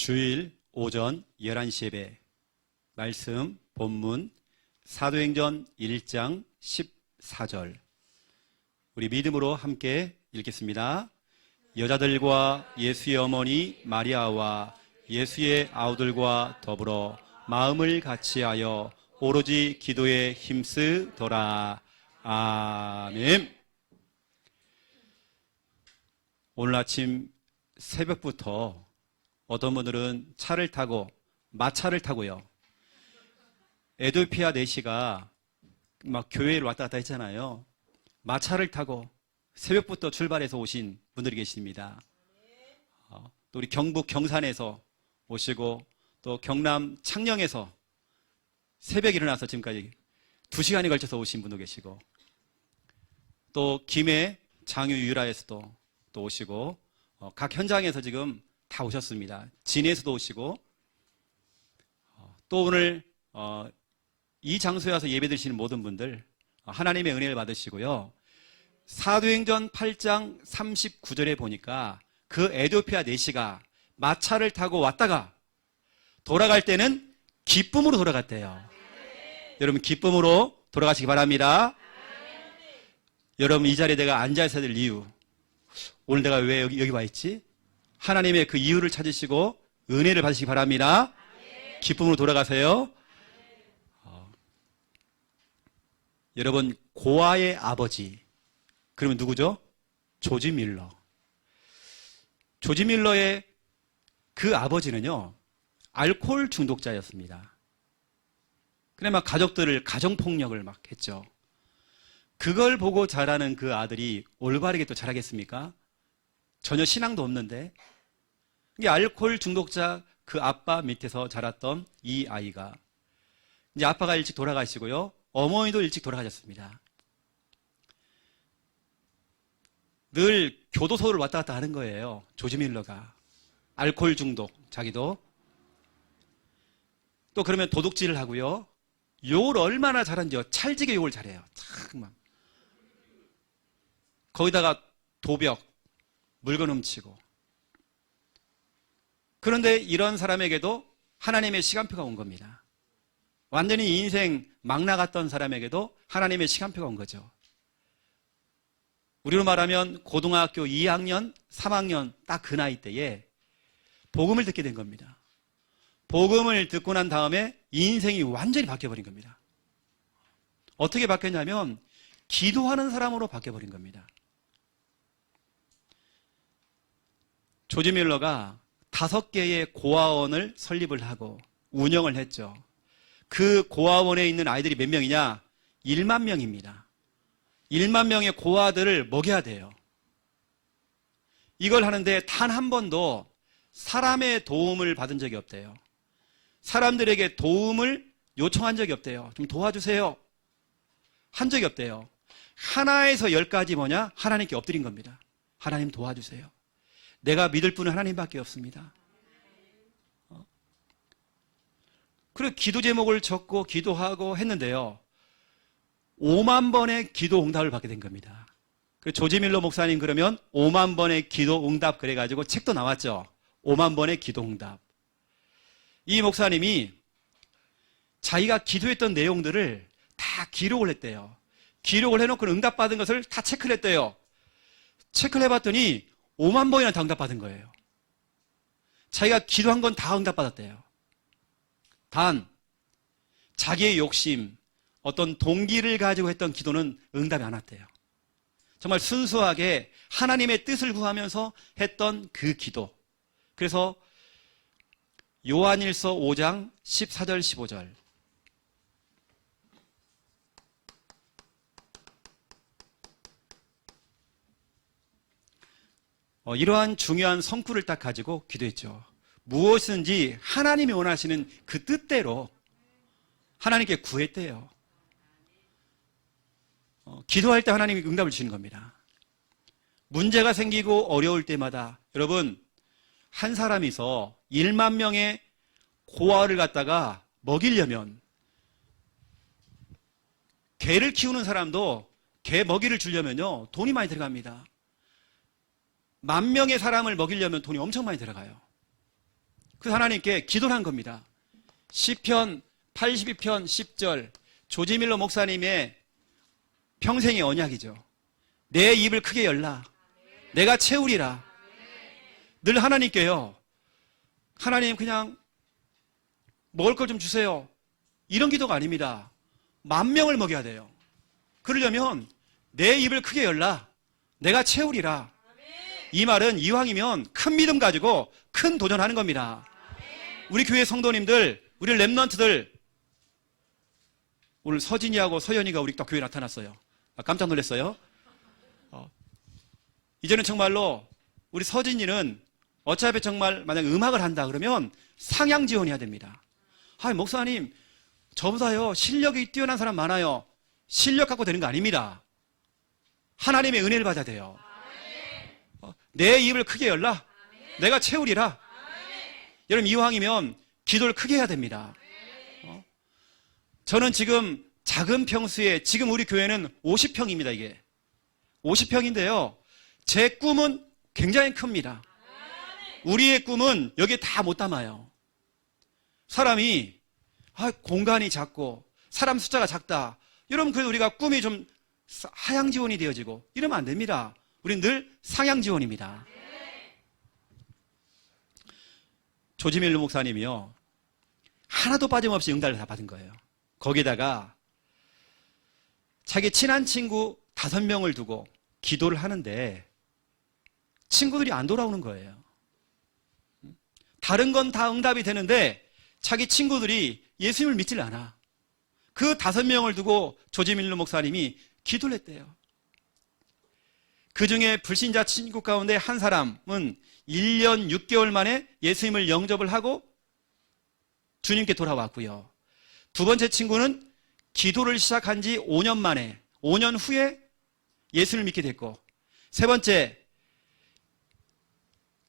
주일 오전 11시 예배 말씀 본문 사도행전 1장 14절 우리 믿음으로 함께 읽겠습니다. 여자들과 예수의 어머니 마리아와 예수의 아우들과 더불어 마음을 같이하여 오로지 기도에 힘쓰더라. 아멘. 오늘 아침 새벽부터 어떤 분들은 차를 타고 마차를 타고요. 에티오피아 내시가 막 교회를 왔다 갔다 했잖아요. 마차를 타고 새벽부터 출발해서 오신 분들이 계십니다. 또 우리 경북 경산에서 오시고 또 경남 창녕에서 새벽에 일어나서 지금까지 2시간에 걸쳐서 오신 분도 계시고 또 김해 장유 유라에서도 또 오시고 각 현장에서 지금 다 오셨습니다. 진해에서도 오시고 또 오늘 이 장소에 와서 예배 드리시는 모든 분들 하나님의 은혜를 받으시고요. 사도행전 8장 39절에 보니까 그 에티오피아 내시가 마차를 타고 왔다가 돌아갈 때는 기쁨으로 돌아갔대요. 여러분 기쁨으로 돌아가시기 바랍니다. 여러분 이 자리에 내가 앉아 있어야 될 이유, 오늘 내가 왜 여기 와 있지? 하나님의 그 이유를 찾으시고 은혜를 받으시기 바랍니다. 기쁨으로 돌아가세요. 여러분 고아의 아버지, 그러면 누구죠? 조지 밀러. 조지 밀러의 그 아버지는요 알코올 중독자였습니다. 그래 막 가족들을 가정폭력을 막 했죠. 그걸 보고 자라는 그 아들이 올바르게 또 자라겠습니까? 전혀 신앙도 없는데 이게 알코올 중독자 그 아빠 밑에서 자랐던 이 아이가 이제 아빠가 일찍 돌아가시고요. 어머니도 일찍 돌아가셨습니다. 늘 교도소를 왔다 갔다 하는 거예요. 조지 밀러가. 알코올 중독, 자기도. 또 그러면 도둑질을 하고요. 욕을 얼마나 잘하는지요. 찰지게 욕을 잘해요. 참. 거기다가 도벽, 물건 훔치고. 그런데 이런 사람에게도 하나님의 시간표가 온 겁니다. 완전히 인생 막 나갔던 사람에게도 하나님의 시간표가 온 거죠. 우리로 말하면 고등학교 2학년, 3학년 딱 그 나이 때에 복음을 듣게 된 겁니다. 복음을 듣고 난 다음에 인생이 완전히 바뀌어버린 겁니다. 어떻게 바뀌었냐면 기도하는 사람으로 바뀌어버린 겁니다. 조지 밀러가 5개의 고아원을 설립을 하고 운영을 했죠. 그 고아원에 있는 아이들이 몇 명이냐? 1만 명입니다. 1만 명의 고아들을 먹여야 돼요. 이걸 하는데 단 한 번도 사람의 도움을 받은 적이 없대요. 사람들에게 도움을 요청한 적이 없대요. 좀 도와주세요. 한 적이 없대요. 하나에서 10까지 뭐냐? 하나님께 엎드린 겁니다. 하나님 도와주세요. 내가 믿을 분은 하나님밖에 없습니다. 그리고 기도 제목을 적고 기도하고 했는데요. 5만 번의 기도 응답을 받게 된 겁니다. 그래서 조지 밀러 목사님 그러면 5만 번의 기도 응답 그래가지고 책도 나왔죠. 5만 번의 기도 응답. 이 목사님이 자기가 기도했던 내용들을 다 기록을 했대요. 기록을 해놓고 응답받은 것을 다 체크를 했대요. 체크를 해봤더니 5만 번이나 다 응답받은 거예요. 자기가 기도한 건 다 응답받았대요. 단 자기의 욕심, 어떤 동기를 가지고 했던 기도는 응답이 안 왔대요. 정말 순수하게 하나님의 뜻을 구하면서 했던 그 기도. 그래서 요한일서 5장 14절 15절 이러한 중요한 성구를 딱 가지고 기도했죠. 무엇인지 하나님이 원하시는 그 뜻대로 하나님께 구했대요. 기도할 때 하나님이 응답을 주시는 겁니다. 문제가 생기고 어려울 때마다 여러분 한 사람이서 1만 명의 고아를 갖다가 먹이려면 개를 키우는 사람도 개 먹이를 주려면요 돈이 많이 들어갑니다. 10,000명의 사람을 먹이려면 돈이 엄청 많이 들어가요. 그래서 하나님께 기도를 한 겁니다. 시편 82편 10절 조지밀러 목사님의 평생의 언약이죠. 내 입을 크게 열라. 내가 채우리라. 늘 하나님께요. 하나님 그냥 먹을 걸 좀 주세요. 이런 기도가 아닙니다. 10,000명을 먹여야 돼요. 그러려면 내 입을 크게 열라. 내가 채우리라. 이 말은 이왕이면 큰 믿음 가지고 큰 도전하는 겁니다. 우리 교회 성도님들, 우리 렘넌트들, 오늘 서진이하고 서연이가 우리 딱 교회에 나타났어요. 깜짝 놀랐어요. 이제는 정말로 우리 서진이는 어차피 정말 만약 음악을 한다 그러면 상향 지원해야 됩니다. 목사님 저보다요 실력이 뛰어난 사람 많아요. 실력 갖고 되는 거 아닙니다. 하나님의 은혜를 받아야 돼요. 내 입을 크게 열라. 내가 채우리라. 여러분 이왕이면 기도를 크게 해야 됩니다. 저는 지금 작은 평수에 지금 우리 교회는 50평입니다. 이게 50평인데요 제 꿈은 굉장히 큽니다. 우리의 꿈은 여기에 다 못 담아요. 사람이 공간이 작고 사람 숫자가 작다. 여러분 그래도 우리가 꿈이 좀 하향 지원이 되어지고 이러면 안 됩니다. 우리는 늘 상향 지원입니다. 조지밀러 목사님이요 하나도 빠짐없이 응답을 다 받은 거예요. 거기다가 자기 친한 친구 5명을 두고 기도를 하는데 친구들이 안 돌아오는 거예요. 다른 건 다 응답이 되는데 자기 친구들이 예수님을 믿질 않아. 그 5명을 두고 조지밀러 목사님이 기도를 했대요. 그 중에 불신자 친구 가운데 한 사람은 1년 6개월 만에 예수님을 영접을 하고 주님께 돌아왔고요. 두 번째 친구는 기도를 시작한 지 5년 만에 5년 후에 예수를 믿게 됐고, 세 번째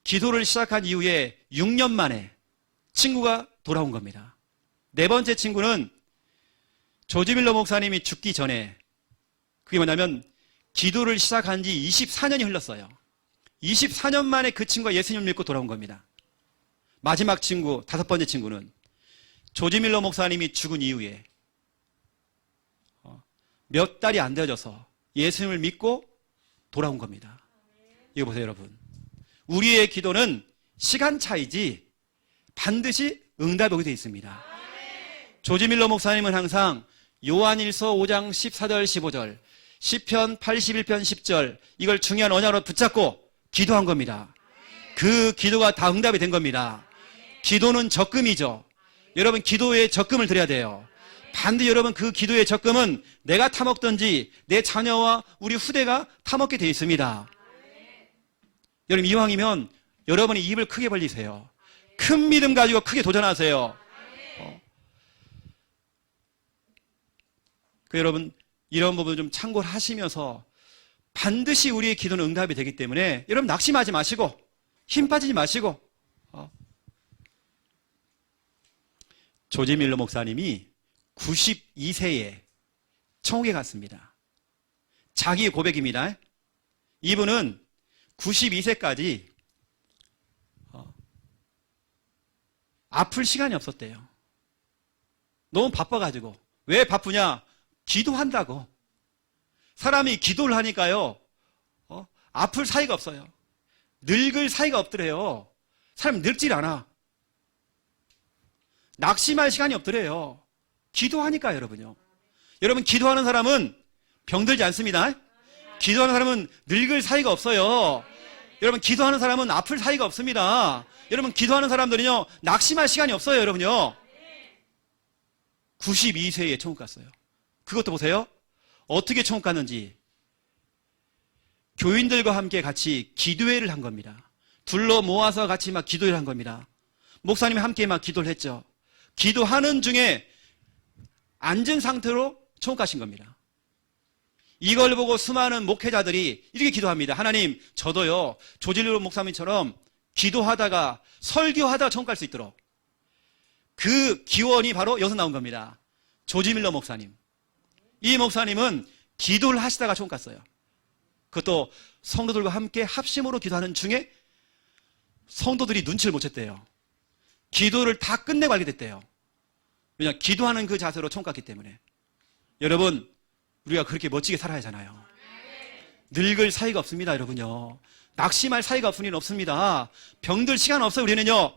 기도를 시작한 이후에 6년 만에 친구가 돌아온 겁니다. 네 번째 친구는 조지밀러 목사님이 죽기 전에, 그게 뭐냐면 기도를 시작한 지 24년이 흘렀어요. 24년 만에 그 친구가 예수님을 믿고 돌아온 겁니다. 마지막 친구, 5번째 친구는 조지밀러 목사님이 죽은 이후에 몇 달이 안 되어져서 예수님을 믿고 돌아온 겁니다. 이거 보세요, 여러분. 우리의 기도는 시간 차이지 반드시 응답이 오게 되어 있습니다. 조지밀러 목사님은 항상 요한일서 5장 14절 15절 시편 81편 10절 이걸 중요한 언약으로 붙잡고 기도한 겁니다. 그 기도가 다 응답이 된 겁니다. 기도는 적금이죠. 여러분 기도에 적금을 드려야 돼요. 반드시 여러분 그 기도의 적금은 내가 타먹든지 내 자녀와 우리 후대가 타먹게 되어 있습니다. 여러분 이왕이면 여러분이 입을 크게 벌리세요. 큰 믿음 가지고 크게 도전하세요. 여러분 이런 부분 좀 참고를 하시면서 반드시 우리의 기도는 응답이 되기 때문에 여러분 낙심하지 마시고 힘 빠지지 마시고 조지밀러 목사님이 92세에 천국에 갔습니다. 자기의 고백입니다. 이분은 92세까지 아플 시간이 없었대요. 너무 바빠가지고. 왜 바쁘냐? 기도한다고. 사람이 기도를 하니까요 아플 사이가 없어요. 늙을 사이가 없더래요. 사람이 늙질 않아. 낙심할 시간이 없더래요. 기도하니까 여러분요. 여러분 기도하는 사람은 병들지 않습니다. 기도하는 사람은 늙을 사이가 없어요. 여러분 기도하는 사람은 아플 사이가 없습니다. 여러분 기도하는 사람들은요 낙심할 시간이 없어요. 여러분요 92세에 천국 갔어요. 그것도 보세요. 어떻게 천국 갔는지. 교인들과 함께 같이 기도회를 한 겁니다. 둘러 모아서 같이 막 기도회를 한 겁니다. 목사님이 함께 막 기도를 했죠. 기도하는 중에 앉은 상태로 천국 가신 겁니다. 이걸 보고 수많은 목회자들이 이렇게 기도합니다. 하나님, 저도요 조지밀러 목사님처럼 기도하다가 설교하다가 천국 갈 수 있도록. 그 기원이 바로 여기서 나온 겁니다. 조지밀러 목사님. 이 목사님은 기도를 하시다가 천국 갔어요. 그것도 성도들과 함께 합심으로 기도하는 중에 성도들이 눈치를 못 챘대요. 기도를 다 끝내고 알게 됐대요. 왜냐, 기도하는 그 자세로 총각기 때문에. 여러분, 우리가 그렇게 멋지게 살아야 하잖아요. 늙을 사이가 없습니다, 여러분요. 낙심할 사이가 없으니 없습니다. 병들 시간 없어요, 우리는요.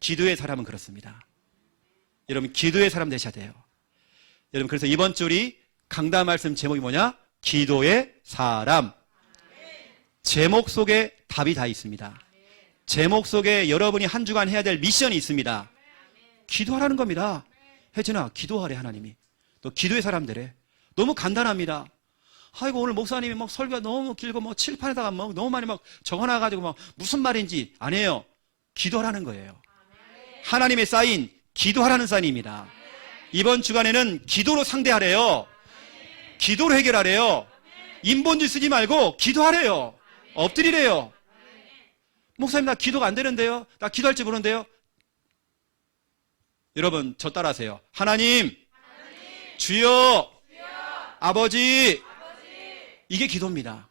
기도의 사람은 그렇습니다. 여러분, 기도의 사람 되셔야 돼요. 여러분, 그래서 이번 주 우리 강단 말씀 제목이 뭐냐? 기도의 사람. 제목 속에 답이 다 있습니다. 제목 속에 여러분이 한 주간 해야 될 미션이 있습니다. 기도하라는 겁니다. 혜진아, 기도하래, 하나님이. 너 기도의 사람 되래. 너무 간단합니다. 아이고, 오늘 목사님이 막 설교가 너무 길고 뭐 칠판에다가 뭐 너무 많이 막 적어놔가지고 막 무슨 말인지 안 해요. 기도하라는 거예요. 하나님의 사인, 기도하라는 사인입니다. 이번 주간에는 기도로 상대하래요. 기도로 해결하래요. 인본주의 쓰지 말고 기도하래요. 엎드리래요. 목사님, 나 기도가 안 되는데요. 나 기도할 줄 모르는데요. 여러분, 저 따라하세요. 하나님, 주여, 아버지. 이게 기도입니다.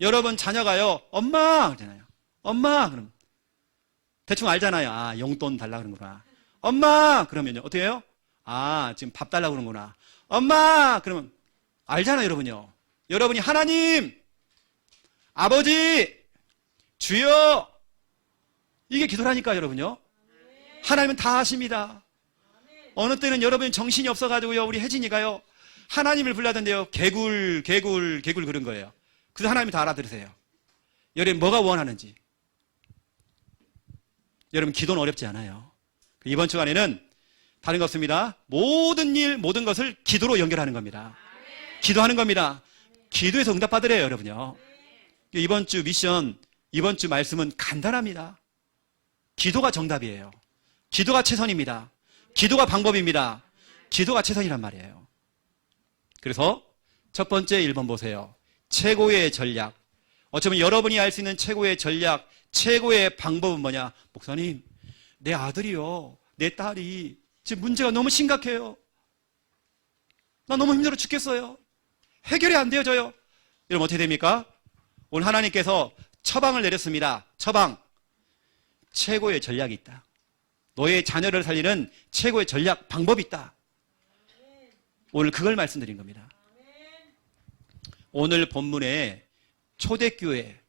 여러분 자녀가요, 엄마 그러잖아요. 엄마 그럼 대충 알잖아요. 아, 용돈 달라고 그러는구나. 엄마 그러면요 어떻게 해요? 아, 지금 밥 달라고 그러는구나. 엄마 그러면 알잖아요, 여러분요. 여러분이 하나님, 아버지, 주여, 이게 기도라니까, 여러분요. 하나님은 다 아십니다. 어느 때는 여러분 정신이 없어가지고요, 우리 혜진이가요, 하나님을 불러야된대요. 개굴 그런 거예요. 그래서 하나님이 다 알아들으세요. 여러분 뭐가 원하는지. 여러분, 기도는 어렵지 않아요. 이번 주간에는 다른 거 없습니다. 모든 일, 모든 것을 기도로 연결하는 겁니다. 기도하는 겁니다. 기도해서 응답받으래요, 여러분요. 이번 주 미션, 이번 주 말씀은 간단합니다. 기도가 정답이에요. 기도가 최선입니다. 기도가 방법입니다. 기도가 최선이란 말이에요. 그래서 첫 번째 1번 보세요. 최고의 전략. 어쩌면 여러분이 알 수 있는 최고의 전략, 최고의 방법은 뭐냐? 목사님, 내 아들이요, 내 딸이 지금 문제가 너무 심각해요. 나 너무 힘들어 죽겠어요. 해결이 안 되어져요. 여러분 어떻게 됩니까? 오늘 하나님께서 처방을 내렸습니다. 처방. 최고의 전략이 있다. 너의 자녀를 살리는 최고의 전략, 방법이 있다. 오늘 그걸 말씀드린 겁니다. 오늘 본문에 초대교회,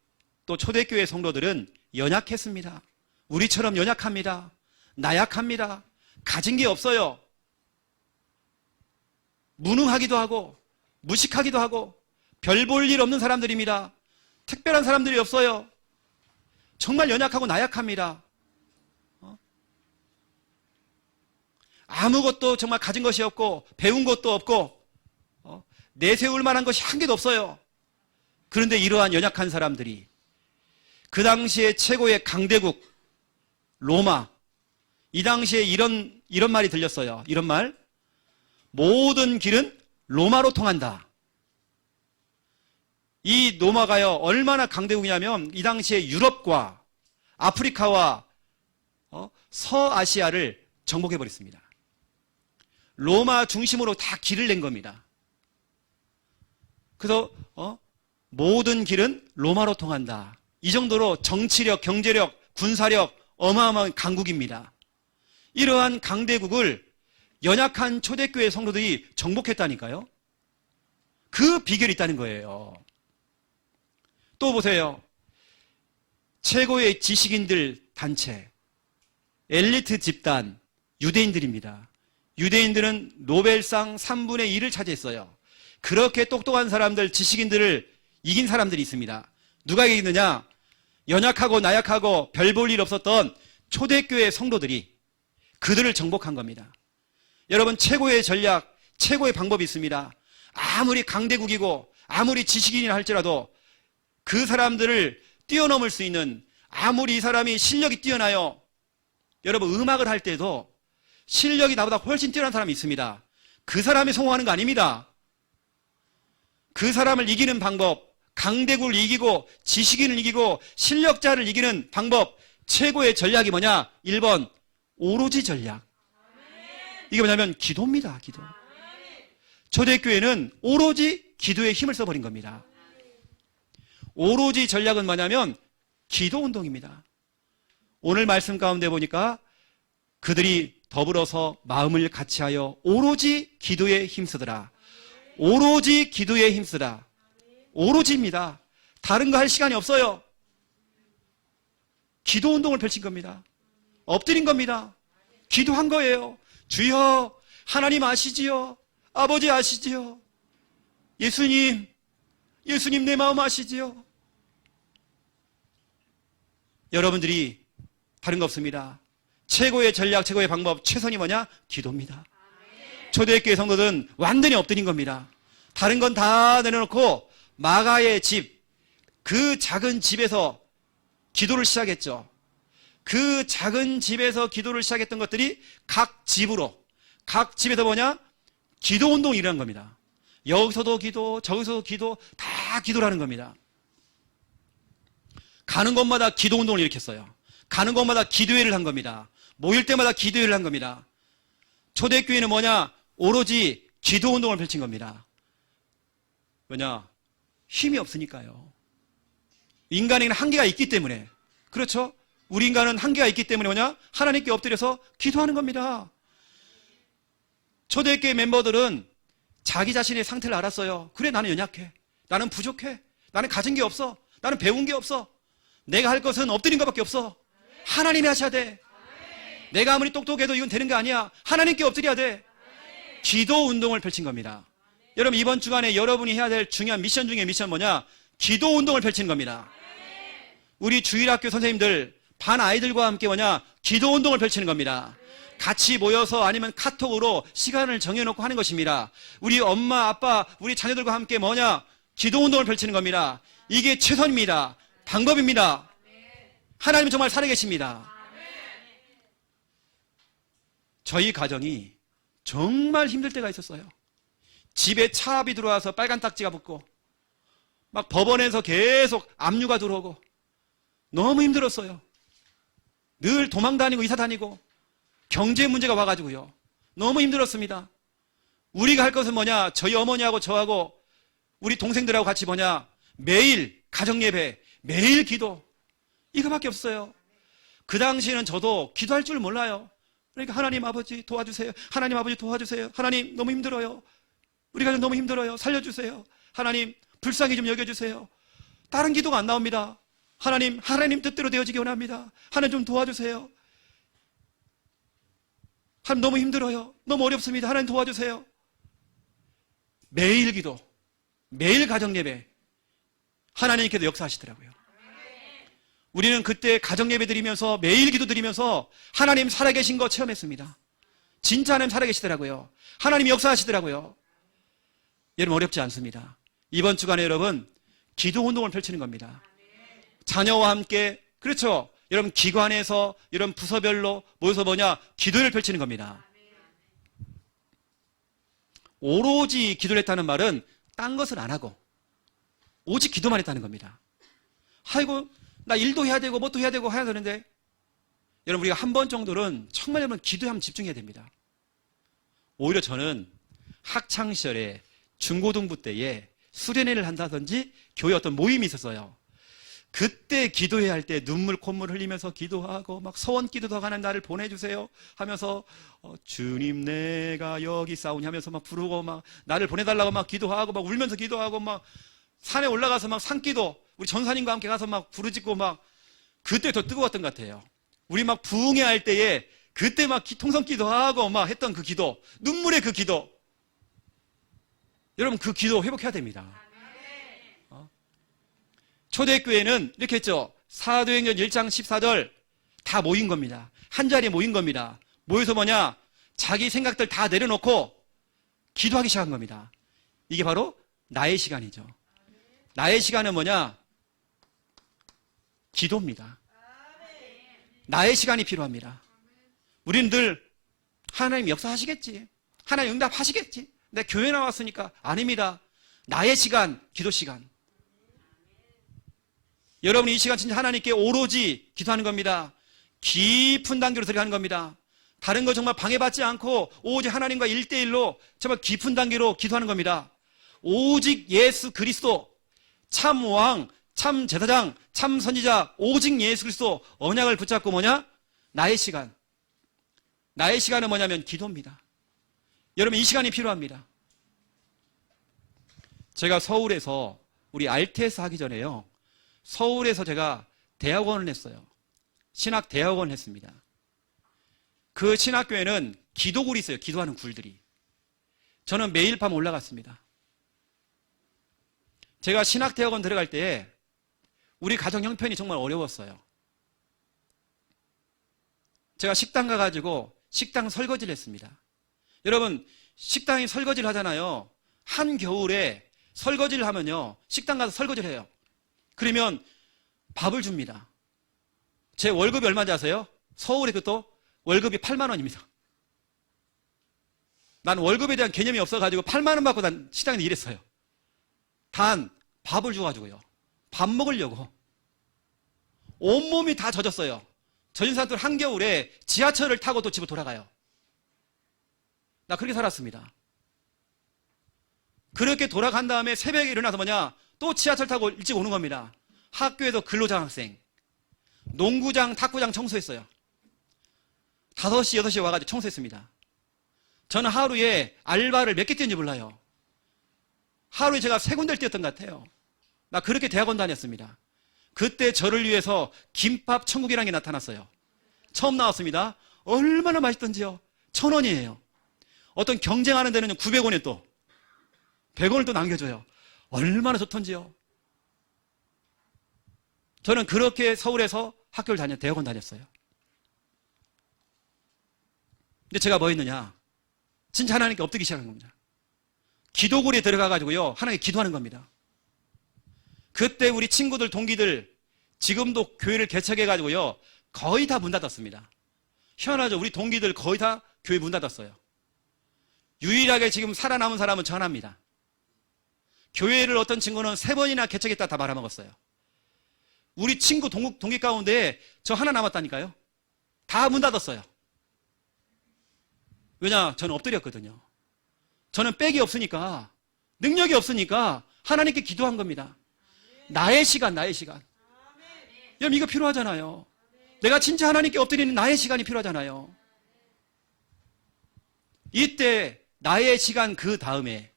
또 초대교회 성도들은 연약했습니다. 우리처럼 연약합니다. 나약합니다. 가진 게 없어요. 무능하기도 하고 무식하기도 하고 별 볼 일 없는 사람들입니다. 특별한 사람들이 없어요. 정말 연약하고 나약합니다. 아무것도 정말 가진 것이 없고 배운 것도 없고 내세울 만한 것이 한 개도 없어요. 그런데 이러한 연약한 사람들이 그 당시에 최고의 강대국 로마, 이 당시에 이런 말이 들렸어요. 이런 말. 모든 길은 로마로 통한다. 이 로마가요, 얼마나 강대국이냐면 이 당시에 유럽과 아프리카와 서아시아를 정복해버렸습니다. 로마 중심으로 다 길을 낸 겁니다. 그래서 모든 길은 로마로 통한다. 이 정도로 정치력, 경제력, 군사력 어마어마한 강국입니다. 이러한 강대국을 연약한 초대교회 성도들이 정복했다니까요. 그 비결이 있다는 거예요. 또 보세요. 최고의 지식인들 단체, 엘리트 집단, 유대인들입니다. 유대인들은 노벨상 3분의 1을 차지했어요. 그렇게 똑똑한 사람들, 지식인들을 이긴 사람들이 있습니다. 누가 이기느냐? 연약하고 나약하고 별 볼 일 없었던 초대교회 성도들이 그들을 정복한 겁니다. 여러분, 최고의 전략, 최고의 방법이 있습니다. 아무리 강대국이고 아무리 지식인이라 할지라도 그 사람들을 뛰어넘을 수 있는, 아무리 이 사람이 실력이 뛰어나요. 여러분, 음악을 할 때도 실력이 나보다 훨씬 뛰어난 사람이 있습니다. 그 사람이 성공하는 거 아닙니다. 그 사람을 이기는 방법, 강대국을 이기고 지식인을 이기고 실력자를 이기는 방법, 최고의 전략이 뭐냐? 1번, 오로지 전략. 이게 뭐냐면 기도입니다. 기도. 초대교회는 오로지 기도에 힘을 써버린 겁니다. 오로지 전략은 뭐냐면 기도 운동입니다. 오늘 말씀 가운데 보니까 그들이 더불어서 마음을 같이하여 오로지 기도에 힘쓰더라. 오로지 기도에 힘쓰라. 오로지입니다. 다른 거 할 시간이 없어요. 기도 운동을 펼친 겁니다. 엎드린 겁니다. 기도한 거예요. 주여, 하나님 아시지요? 아버지 아시지요? 예수님 내 마음 아시지요? 여러분들이 다른 거 없습니다. 최고의 전략, 최고의 방법, 최선이 뭐냐? 기도입니다. 초대교회 성도들은 완전히 엎드린 겁니다. 다른 건 다 내려놓고 마가의 집, 그 작은 집에서 기도를 시작했죠. 그 작은 집에서 기도를 시작했던 것들이 각 집에서 뭐냐? 기도 운동이 일어난 겁니다. 여기서도 기도, 저기서도 기도, 다 기도를 하는 겁니다. 가는 곳마다 기도 운동을 일으켰어요. 가는 곳마다 기도회를 한 겁니다. 모일 때마다 기도회를 한 겁니다. 초대교회는 뭐냐? 오로지 기도 운동을 펼친 겁니다. 왜냐? 힘이 없으니까요. 인간에게는 한계가 있기 때문에. 그렇죠? 우리 인간은 한계가 있기 때문에 뭐냐? 하나님께 엎드려서 기도하는 겁니다. 초대교회 멤버들은 자기 자신의 상태를 알았어요. 그래, 나는 연약해. 나는 부족해. 나는 가진 게 없어. 나는 배운 게 없어. 내가 할 것은 엎드린 것밖에 없어. 하나님이 하셔야 돼. 내가 아무리 똑똑해도 이건 되는 게 아니야. 하나님께 엎드려야 돼. 기도 운동을 펼친 겁니다. 여러분, 이번 주간에 여러분이 해야 될 중요한 미션 중에 미션 뭐냐? 기도 운동을 펼치는 겁니다. 우리 주일학교 선생님들, 반 아이들과 함께 뭐냐? 기도 운동을 펼치는 겁니다. 같이 모여서 아니면 카톡으로 시간을 정해놓고 하는 것입니다. 우리 엄마, 아빠, 우리 자녀들과 함께 뭐냐? 기도 운동을 펼치는 겁니다. 이게 최선입니다. 방법입니다. 하나님은 정말 살아계십니다. 저희 가정이 정말 힘들 때가 있었어요. 집에 차압이 들어와서 빨간 딱지가 붙고 막 법원에서 계속 압류가 들어오고 너무 힘들었어요. 늘 도망 다니고 이사 다니고 경제 문제가 와가지고요. 너무 힘들었습니다. 우리가 할 것은 뭐냐? 저희 어머니하고 저하고 우리 동생들하고 같이 뭐냐? 매일 가정예배, 매일 기도, 이거밖에 없어요. 그 당시에는 저도 기도할 줄 몰라요. 그러니까 하나님 아버지 도와주세요. 하나님 아버지 도와주세요. 하나님 너무 힘들어요. 우리 가족 너무 힘들어요. 살려주세요. 하나님 불쌍히 좀 여겨주세요. 다른 기도가 안 나옵니다. 하나님 뜻대로 되어지기 원합니다. 하나님 좀 도와주세요. 하나님 너무 힘들어요. 너무 어렵습니다. 하나님 도와주세요. 매일 기도, 매일 가정예배, 하나님께서 역사하시더라고요. 우리는 그때 가정예배 드리면서 매일 기도 드리면서 하나님 살아계신 거 체험했습니다. 진짜 하나님 살아계시더라고요. 하나님이 역사하시더라고요. 여러분, 어렵지 않습니다. 이번 주간에 여러분 기도 운동을 펼치는 겁니다. 자녀와 함께, 그렇죠? 여러분 기관에서 여러분 부서별로 모여서 뭐냐? 기도를 펼치는 겁니다. 오로지 기도를 했다는 말은 딴 것을 안 하고 오직 기도만 했다는 겁니다. 아이고 나 일도 해야 되고 뭣도 해야 되고 해야 되는데, 여러분 우리가 한 번 정도는 정말 여러분 기도에 한번 집중해야 됩니다. 오히려 저는 학창시절에 중고등부 때에 수련회를 한다든지 교회 어떤 모임이 있었어요. 그때 기도해야 할 때 눈물 콧물 흘리면서 기도하고 막 소원 기도도 하는 나를 보내주세요 하면서 주님 내가 여기 싸우니 하면서 막 부르고 막 나를 보내달라고 막 기도하고 막 울면서 기도하고 막 산에 올라가서 막 산기도, 우리 전사님과 함께 가서 막 부르짖고 막, 그때 더 뜨거웠던 것 같아요. 우리 막 부흥회 할 때에 그때 막 통성 기도하고 막 했던 그 기도, 눈물의 그 기도, 여러분 그 기도 회복해야 됩니다. 초대교회는 이렇게 했죠. 사도행전 1장 14절 다 모인 겁니다. 한 자리에 모인 겁니다. 모여서 뭐냐? 자기 생각들 다 내려놓고 기도하기 시작한 겁니다. 이게 바로 나의 시간이죠. 나의 시간은 뭐냐? 기도입니다. 나의 시간이 필요합니다. 우리는 늘 하나님 역사하시겠지, 하나님 응답하시겠지, 내가 교회 나왔으니까. 아닙니다. 나의 시간, 기도 시간. 여러분이 이 시간 진짜 하나님께 오로지 기도하는 겁니다. 깊은 단계로 들어가는 겁니다. 다른 거 정말 방해받지 않고 오직 하나님과 1대1로 정말 깊은 단계로 기도하는 겁니다. 오직 예수 그리스도 참 왕, 참 제사장, 참 선지자, 오직 예수 그리스도 언약을 붙잡고 뭐냐? 나의 시간. 나의 시간은 뭐냐면 기도입니다. 여러분 이 시간이 필요합니다. 제가 서울에서 우리 RTS 하기 전에요. 서울에서 제가 대학원을 했어요. 신학 대학원을 했습니다. 그 신학교에는 기도굴이 있어요. 기도하는 굴들이. 저는 매일 밤 올라갔습니다. 제가 신학 대학원 들어갈 때 우리 가정 형편이 정말 어려웠어요. 제가 식당 가가지고 식당 설거지를 했습니다. 여러분 식당에 설거지를 하잖아요. 한겨울에 설거지를 하면요. 식당 가서 설거지를 해요. 그러면 밥을 줍니다. 제 월급이 얼마인지 아세요? 서울에 그것도 월급이 8만 원입니다. 난 월급에 대한 개념이 없어가지고 8만 원 받고 난 식당에서 일했어요. 단 밥을 줘가지고요. 밥 먹으려고. 온몸이 다 젖었어요. 젖은 사람들 한겨울에 지하철을 타고 또 집으로 돌아가요. 나 그렇게 살았습니다. 그렇게 돌아간 다음에 새벽에 일어나서 뭐냐? 또 지하철 타고 일찍 오는 겁니다. 학교에서 근로장학생. 농구장, 탁구장 청소했어요. 5시, 6시에 와가지고 청소했습니다. 저는 하루에 알바를 몇 개 뛰었는지 몰라요. 하루에 제가 3군데를 뛰었던 것 같아요. 나 그렇게 대학원 다녔습니다. 그때 저를 위해서 김밥 천국이라는 게 나타났어요. 처음 나왔습니다. 얼마나 맛있던지요. 1,000원이에요. 어떤 경쟁하는 데는 900원에 또 100원을 또 남겨줘요. 얼마나 좋던지요. 저는 그렇게 서울에서 학교를 대학원 다녔어요. 근데 제가 뭐 했느냐? 진짜 하나님께 엎드기 시작한 겁니다. 기도굴에 들어가가지고요. 하나님께 기도하는 겁니다. 그때 우리 친구들, 동기들, 지금도 교회를 개척해가지고요. 거의 다 문 닫았습니다. 희한하죠? 우리 동기들 거의 다 교회 문 닫았어요. 유일하게 지금 살아남은 사람은 저 하나입니다. 교회를 어떤 친구는 3번이나 개척했다 다 말아먹었어요. 우리 친구 동기 가운데 저 하나 남았다니까요. 다 문 닫았어요. 왜냐? 저는 엎드렸거든요. 저는 백이 없으니까, 능력이 없으니까 하나님께 기도한 겁니다. 나의 시간, 나의 시간. 여러분 이거 필요하잖아요. 내가 진짜 하나님께 엎드리는 나의 시간이 필요하잖아요. 이때 나의 시간 그 다음에,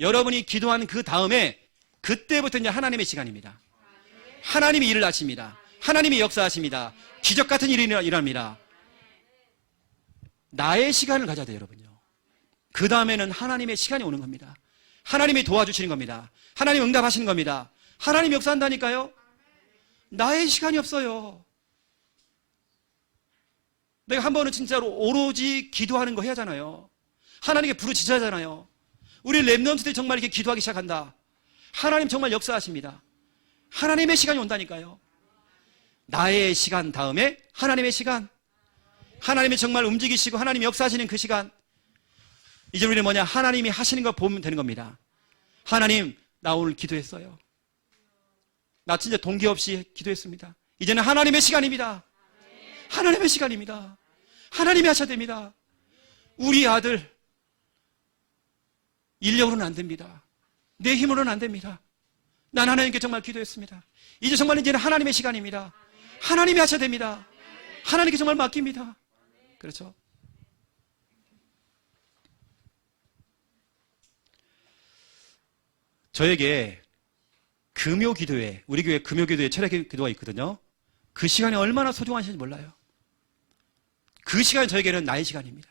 여러분이 기도한 그 다음에, 그때부터 이제 하나님의 시간입니다. 하나님이 일을 하십니다. 하나님이 역사하십니다. 기적 같은 일이 일어납니다. 나의 시간을 가져야 돼요, 여러분요. 그 다음에는 하나님의 시간이 오는 겁니다. 하나님이 도와주시는 겁니다. 하나님 응답하시는 겁니다. 하나님 역사한다니까요. 나의 시간이 없어요. 내가 한 번은 진짜로 오로지 기도하는 거 해야 하잖아요. 하나님께 부르짖어야 하잖아요. 우리 랩넌트들이 정말 이렇게 기도하기 시작한다. 하나님 정말 역사하십니다. 하나님의 시간이 온다니까요. 나의 시간 다음에 하나님의 시간. 하나님이 정말 움직이시고 하나님이 역사하시는 그 시간. 이제 우리는 뭐냐? 하나님이 하시는 거 보면 되는 겁니다. 하나님, 나 오늘 기도했어요. 나 진짜 동기 없이 기도했습니다. 이제는 하나님의 시간입니다. 하나님의 시간입니다. 하나님이 하셔야 됩니다. 우리 아들 인력으로는 안 됩니다. 내 힘으로는 안 됩니다. 난 하나님께 정말 기도했습니다. 이제 정말 이제는 하나님의 시간입니다. 하나님이 하셔야 됩니다. 하나님께 정말 맡깁니다. 그렇죠? 저에게 금요 기도회, 우리 교회 금요 기도회 철학 기도가 있거든요. 그 시간이 얼마나 소중하신지 몰라요. 그 시간이 저에게는 나의 시간입니다.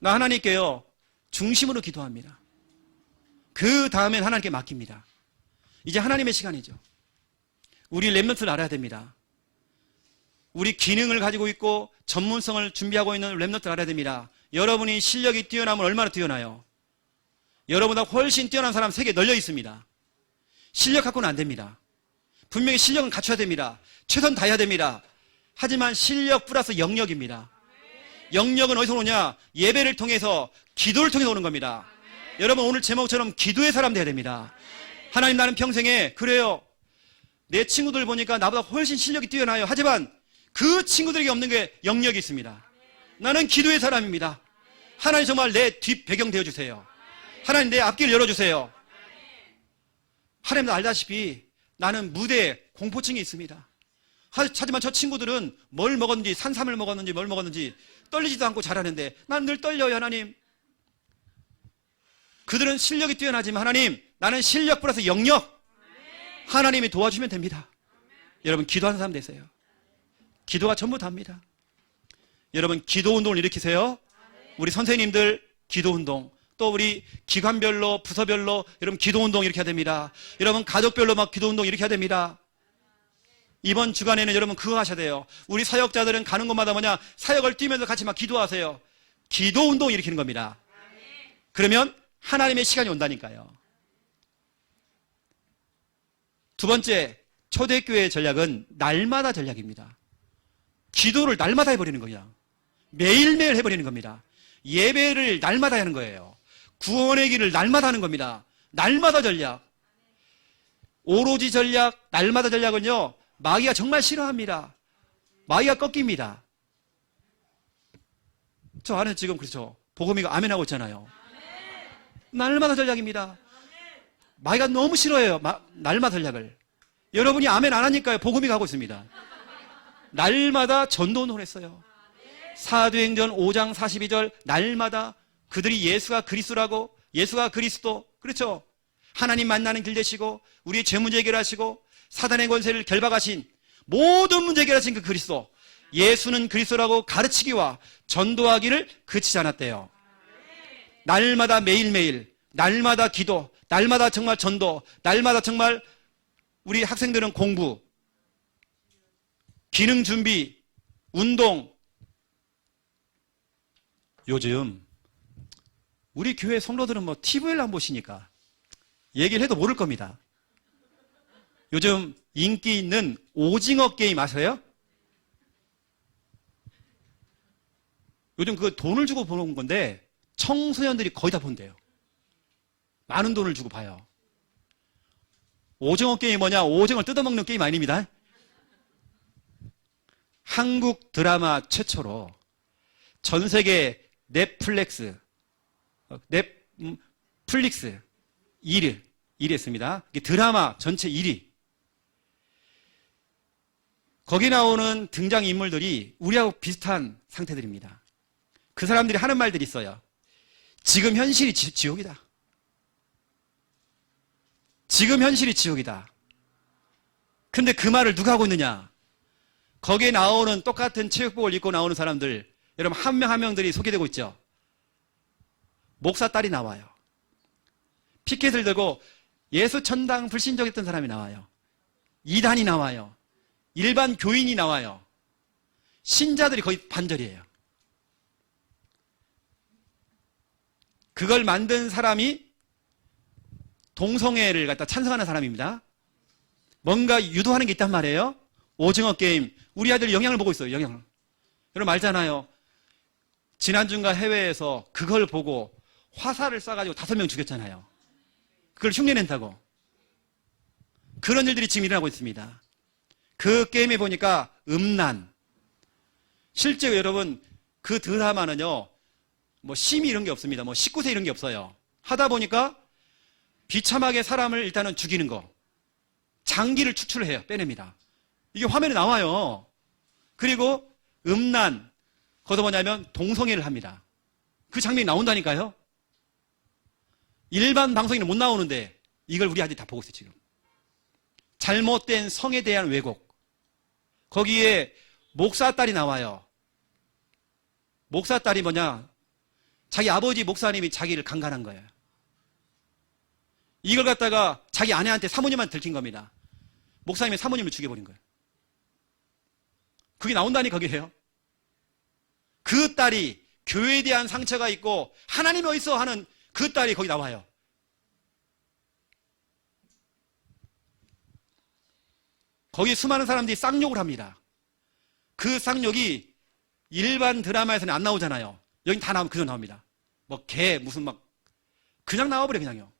나 하나님께요 중심으로 기도합니다. 그 다음엔 하나님께 맡깁니다. 이제 하나님의 시간이죠. 우리 랩넌트를 알아야 됩니다. 우리 기능을 가지고 있고 전문성을 준비하고 있는 랩넌트를 알아야 됩니다. 여러분이 실력이 뛰어나면 얼마나 뛰어나요? 여러분보다 훨씬 뛰어난 사람 세계에 널려 있습니다. 실력 갖고는 안 됩니다. 분명히 실력은 갖춰야 됩니다. 최선 다해야 됩니다. 하지만 실력 플러스 영역입니다. 영역은 어디서 오냐? 예배를 통해서, 기도를 통해서 오는 겁니다. 여러분 오늘 제목처럼 기도의 사람 돼야 됩니다. 하나님, 나는 평생에 그래요. 내 친구들 보니까 나보다 훨씬 실력이 뛰어나요. 하지만 그 친구들에게 없는 게 영역이 있습니다. 나는 기도의 사람입니다. 하나님 정말 내 뒷 배경 되어주세요. 하나님 내 앞길 열어주세요. 하나님도 알다시피 나는 무대에 공포증이 있습니다. 하지만 저 친구들은 뭘 먹었는지, 산삼을 먹었는지 뭘 먹었는지 떨리지도 않고 잘하는데 나는 늘 떨려요. 하나님, 그들은 실력이 뛰어나지만 하나님, 나는 실력 플러스 영역, 하나님이 도와주면 됩니다. 여러분, 기도하는 사람 되세요. 기도가 전부 다입니다. 여러분, 기도 운동을 일으키세요. 우리 선생님들 기도 운동, 또 우리 기관별로, 부서별로 여러분 기도 운동 일으켜야 됩니다. 여러분 가족별로 막 기도 운동 일으켜야 됩니다. 이번 주간에는 여러분 그거 하셔야 돼요. 우리 사역자들은 가는 곳마다 뭐냐, 사역을 뛰면서 같이 막 기도하세요. 기도 운동 일으키는 겁니다. 그러면 하나님의 시간이 온다니까요. 두 번째, 초대교회의 전략은 날마다 전략입니다. 기도를 날마다 해버리는 거야. 매일매일 해버리는 겁니다. 예배를 날마다 하는 거예요. 구원의 길을 날마다 하는 겁니다. 날마다 전략. 오로지 전략, 날마다 전략은요, 마귀가 정말 싫어합니다. 마귀가 꺾입니다. 저 안에 지금 그렇죠. 복음이가 아멘하고 있잖아요. 날마다 전략입니다. 마귀가 너무 싫어해요. 날마다 전략을. 여러분이 아멘 안 하니까요. 복음이 가고 있습니다. 날마다 전도운동을 했어요. 사도행전 5장 42절, 날마다 그들이 예수가 그리스도라고, 예수가 그리스도, 그렇죠. 하나님 만나는 길 되시고 우리의 죄 문제 해결하시고 사단의 권세를 결박하신, 모든 문제 해결하신 그 그리스도, 예수는 그리스도라고 가르치기와 전도하기를 그치지 않았대요. 날마다 매일매일, 날마다 기도, 날마다 정말 전도, 날마다 정말 우리 학생들은 공부, 기능 준비, 운동. 요즘 우리 교회 성도들은 뭐 TV를 안 보시니까 얘기를 해도 모를 겁니다. 요즘 인기 있는 오징어 게임 아세요? 요즘 그 돈을 주고 보는 건데 청소년들이 거의 다 본대요. 많은 돈을 주고 봐요. 오징어 게임이 뭐냐? 오징어를 뜯어먹는 게임 아닙니다. 한국 드라마 최초로 전 세계 넷플릭스 1위 했습니다. 드라마 전체 1위. 거기 나오는 등장인물들이 우리하고 비슷한 상태들입니다. 그 사람들이 하는 말들이 있어요. 지금 현실이 지옥이다. 지금 현실이 지옥이다. 근데 그 말을 누가 하고 있느냐? 거기에 나오는 똑같은 체육복을 입고 나오는 사람들, 여러분 한 명 한 명들이 소개되고 있죠. 목사 딸이 나와요. 피켓을 들고 예수 천당 불신족했던 사람이 나와요. 이단이 나와요. 일반 교인이 나와요. 신자들이 거의 반절이에요. 그걸 만든 사람이 동성애를 갖다 찬성하는 사람입니다. 뭔가 유도하는 게 있단 말이에요. 오징어 게임. 우리 아들이 영향을 보고 있어요. 영향을. 여러분 알잖아요. 지난주인가 해외에서 그걸 보고 화살을 쏴가지고 5명 죽였잖아요. 그걸 흉내낸다고. 그런 일들이 지금 일어나고 있습니다. 그 게임에 보니까 음란. 실제 여러분 그 드라마는요, 뭐 심의 이런 게 없습니다. 뭐 19세 이런 게 없어요. 하다 보니까 비참하게 사람을 일단은 죽이는 거. 장기를 추출을 해요. 빼냅니다. 이게 화면에 나와요. 그리고 음란. 거기서 뭐냐면 동성애를 합니다. 그 장면이 나온다니까요. 일반 방송에는 못 나오는데 이걸 우리 아들이 다 보고 있어요. 지금. 잘못된 성에 대한 왜곡. 거기에 목사 딸이 나와요. 목사 딸이 뭐냐? 자기 아버지 목사님이 자기를 강간한 거예요. 이걸 갖다가 자기 아내한테, 사모님한테 들킨 겁니다. 목사님이 사모님을 죽여버린 거예요. 그게 나온다니 거기에요. 그 딸이 교회에 대한 상처가 있고 하나님이 어딨어 하는 그 딸이 거기 나와요. 거기 수많은 사람들이 쌍욕을 합니다. 그 쌍욕이 일반 드라마에서는 안 나오잖아요. 여긴 다 나오면 그저 나옵니다. 뭐 개 무슨 막 그냥 나와버려 그냥요.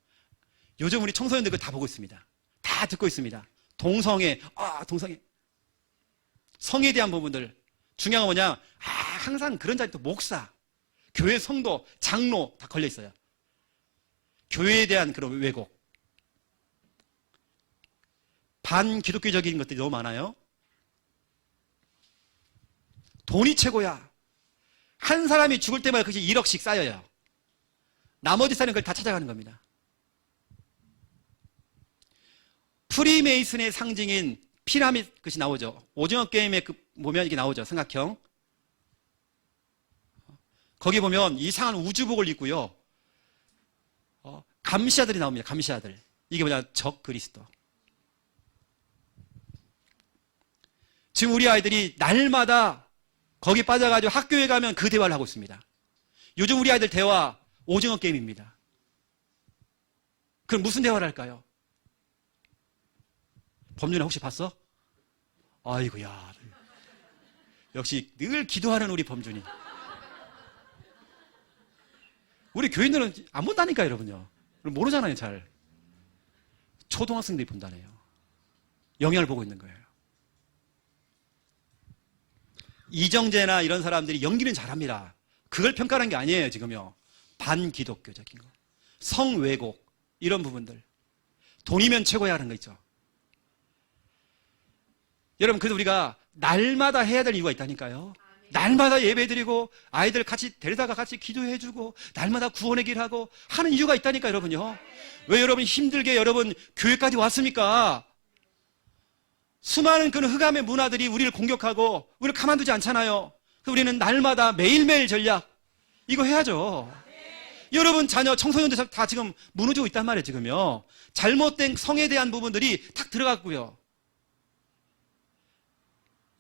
요즘 우리 청소년들 그거 다 보고 있습니다. 다 듣고 있습니다. 동성애, 동성애. 성에 대한 부분들. 중요한 건 뭐냐? 항상 그런 자리 또 목사, 교회 성도, 장로 다 걸려 있어요. 교회에 대한 그런 왜곡. 반기독교적인 것들이 너무 많아요. 돈이 최고야. 한 사람이 죽을 때마다 그것이 1억씩 쌓여요. 나머지 사람은 그걸 다 찾아가는 겁니다. 프리메이슨의 상징인 피라미드 것이 나오죠. 오징어 게임에 보면 이게 나오죠. 삼각형. 거기 보면 이상한 우주복을 입고요. 감시자들이 나옵니다. 감시자들. 이게 뭐냐? 적 그리스도. 지금 우리 아이들이 날마다 거기 빠져가지고 학교에 가면 그 대화를 하고 있습니다. 요즘 우리 아이들 대화 오징어 게임입니다. 그럼 무슨 대화를 할까요? 범준아 혹시 봤어? 아이고야. 역시 늘 기도하는 우리 범준이. 우리 교인들은 안 본다니까 여러분요. 모르잖아요 잘. 초등학생들이 본다네요. 영향을 보고 있는 거예요. 이정재나 이런 사람들이 연기는 잘합니다. 그걸 평가하는 게 아니에요 지금요. 반기독교적인 거. 성왜곡 이런 부분들. 돈이면 최고야 하는 거 있죠. 여러분 그래도 우리가 날마다 해야 될 이유가 있다니까요. 날마다 예배드리고 아이들 같이 데려다가 같이 기도해주고 날마다 구원의 길하고 하는 이유가 있다니까 여러분요. 왜 여러분 힘들게 여러분 교회까지 왔습니까? 수많은 그런 흑암의 문화들이 우리를 공격하고 우리를 가만두지 않잖아요. 우리는 날마다 매일매일 전략 이거 해야죠. 여러분 자녀 청소년들 다 지금 무너지고 있단 말이에요 지금요. 잘못된 성에 대한 부분들이 탁 들어갔고요.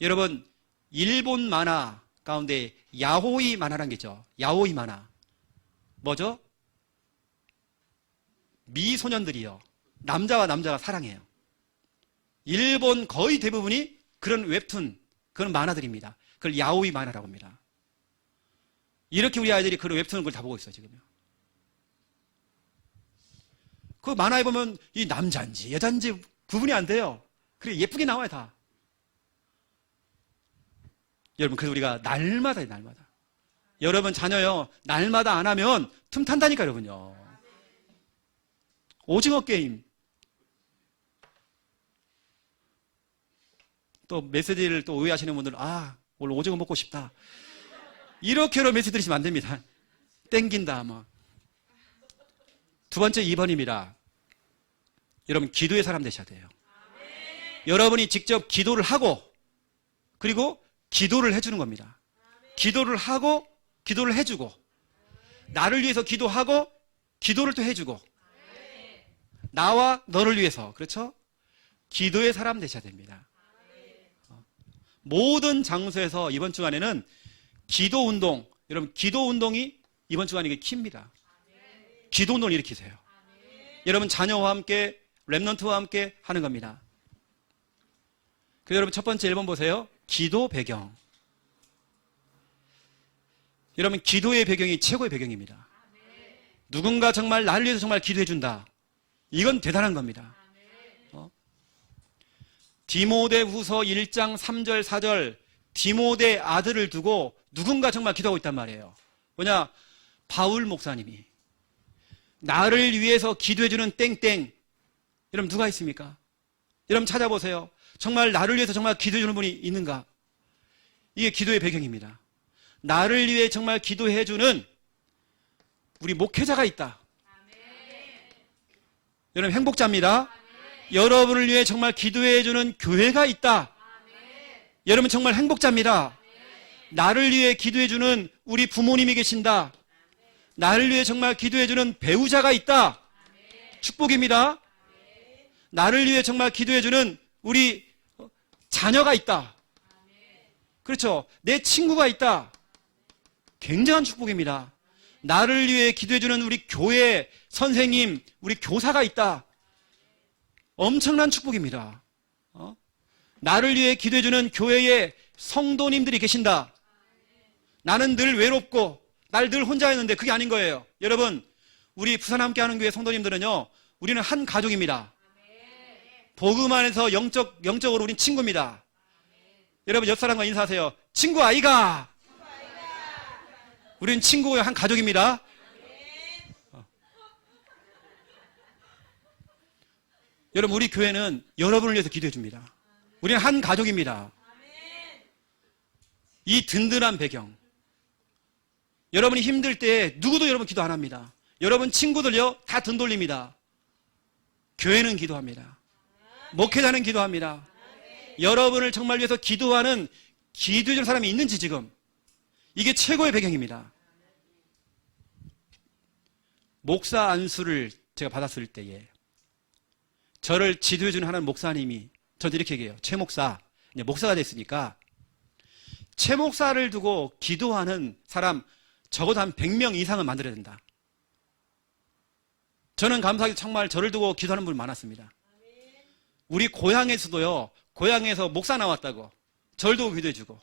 여러분 일본 만화 가운데 야호이 만화라는 게 있죠. 야호이 만화 뭐죠? 미소년들이요. 남자와 남자가 사랑해요. 일본 거의 대부분이 그런 웹툰, 그런 만화들입니다. 그걸 야오이 만화라고 합니다. 이렇게 우리 아이들이 그런 웹툰을 그걸 다 보고 있어요, 지금요. 그 만화에 보면 이 남자인지 여자인지 구분이 안 돼요. 그래 예쁘게 나와요, 다. 여러분, 그래서 우리가 날마다. 여러분 자녀요, 날마다 안 하면 틈탄다니까, 여러분요. 오징어 게임. 또 메시지를 또 오해하시는 분들은 오늘 오징어 먹고 싶다. 이렇게로 메시지 드리시면 안 됩니다. 땡긴다 뭐. 두 번째 2번입니다. 여러분 기도의 사람 되셔야 돼요. 여러분이 직접 기도를 하고 그리고 기도를 해주는 겁니다. 기도를 하고 기도를 해주고 나를 위해서 기도하고 기도를 또 해주고 나와 너를 위해서 그렇죠? 기도의 사람 되셔야 됩니다. 모든 장소에서 이번 주간에는 기도 운동, 여러분 기도 운동이 이번 주간에 이게 키입니다. 기도 운동을 일으키세요. 여러분 자녀와 함께 렘넌트와 함께 하는 겁니다. 그래서 여러분 첫 번째 1번 보세요. 기도 배경. 여러분 기도의 배경이 최고의 배경입니다. 누군가 정말 나를 위해서 정말 기도해 준다. 이건 대단한 겁니다. 디모데후서 1장 3절 4절 디모데 아들을 두고 누군가 정말 기도하고 있단 말이에요. 뭐냐? 바울 목사님이 나를 위해서 기도해주는 땡땡. 여러분 누가 있습니까? 여러분 찾아보세요. 정말 나를 위해서 정말 기도해주는 분이 있는가? 이게 기도의 배경입니다. 나를 위해 정말 기도해주는 우리 목회자가 있다. 여러분 행복자입니다. 여러분을 위해 정말 기도해주는 교회가 있다. 여러분 정말 행복자입니다. 나를 위해 기도해주는 우리 부모님이 계신다. 나를 위해 정말 기도해주는 배우자가 있다. 축복입니다. 나를 위해 정말 기도해주는 우리 자녀가 있다. 그렇죠. 내 친구가 있다. 굉장한 축복입니다. 나를 위해 기도해주는 우리 교회 선생님, 우리 교사가 있다. 엄청난 축복입니다. 나를 위해 기도해주는 교회의 성도님들이 계신다. 나는 늘 외롭고 날 늘 혼자였는데 그게 아닌 거예요. 여러분 우리 부산 함께하는 교회 성도님들은요, 우리는 한 가족입니다. 복음 안에서 영적으로 우린 친구입니다. 여러분 옆 사람과 인사하세요. 친구 아이가. 우리는 친구의 한 가족입니다. 여러분, 우리 교회는 여러분을 위해서 기도해 줍니다. 우리는 한 가족입니다. 이 든든한 배경. 여러분이 힘들 때 누구도 여러분 기도 안 합니다. 여러분 친구들요 다 등 돌립니다. 교회는 기도합니다. 목회자는 기도합니다. 여러분을 정말 위해서 기도하는 기도해 주는 사람이 있는지 지금 이게 최고의 배경입니다. 목사 안수를 제가 받았을 때에 저를 지도해 주는 하나님 목사님이 저한테 이렇게 얘기해요. 최 목사, 이제 목사가 됐으니까 최 목사를 두고 기도하는 사람 적어도 한 100명 이상은 만들어야 된다. 저는 감사하게 정말 저를 두고 기도하는 분이 많았습니다. 우리 고향에서도요, 고향에서 목사 나왔다고 저를 두고 기도해주고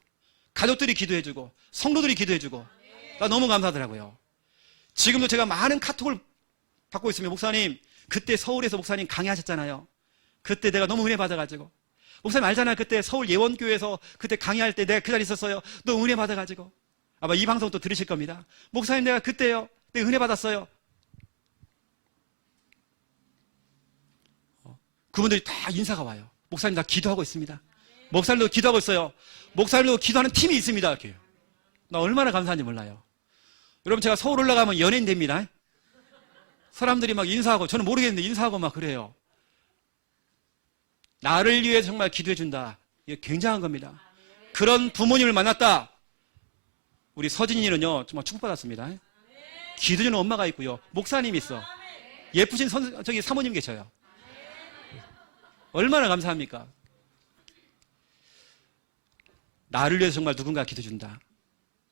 가족들이 기도해주고 성도들이 기도해주고 나 너무 감사하더라고요. 지금도 제가 많은 카톡을 받고 있습니다. 목사님, 그때 서울에서 목사님 강의하셨잖아요. 그때 내가 너무 은혜 받아가지고 목사님 알잖아요. 그때 서울 예원교회에서 그때 강의할 때 내가 그 자리에 있었어요. 너무 은혜 받아가지고 아마 이 방송 또 들으실 겁니다. 목사님 내가 그때요 내가 은혜 받았어요. 그분들이 다 인사가 와요. 목사님 나 기도하고 있습니다. 목사님도 기도하고 있어요. 목사님도 기도하는 팀이 있습니다. 이렇게. 나 얼마나 감사한지 몰라요. 여러분 제가 서울 올라가면 연예인 됩니다. 사람들이 막 인사하고 저는 모르겠는데 인사하고 막 그래요. 나를 위해 정말 기도해 준다. 이게 굉장한 겁니다. 그런 부모님을 만났다. 우리 서진이는요 정말 축복받았습니다. 기도주는 엄마가 있고요. 목사님이 있어. 예쁘신 저기 사모님 계셔요. 얼마나 감사합니까? 나를 위해서 정말 누군가 기도해 준다.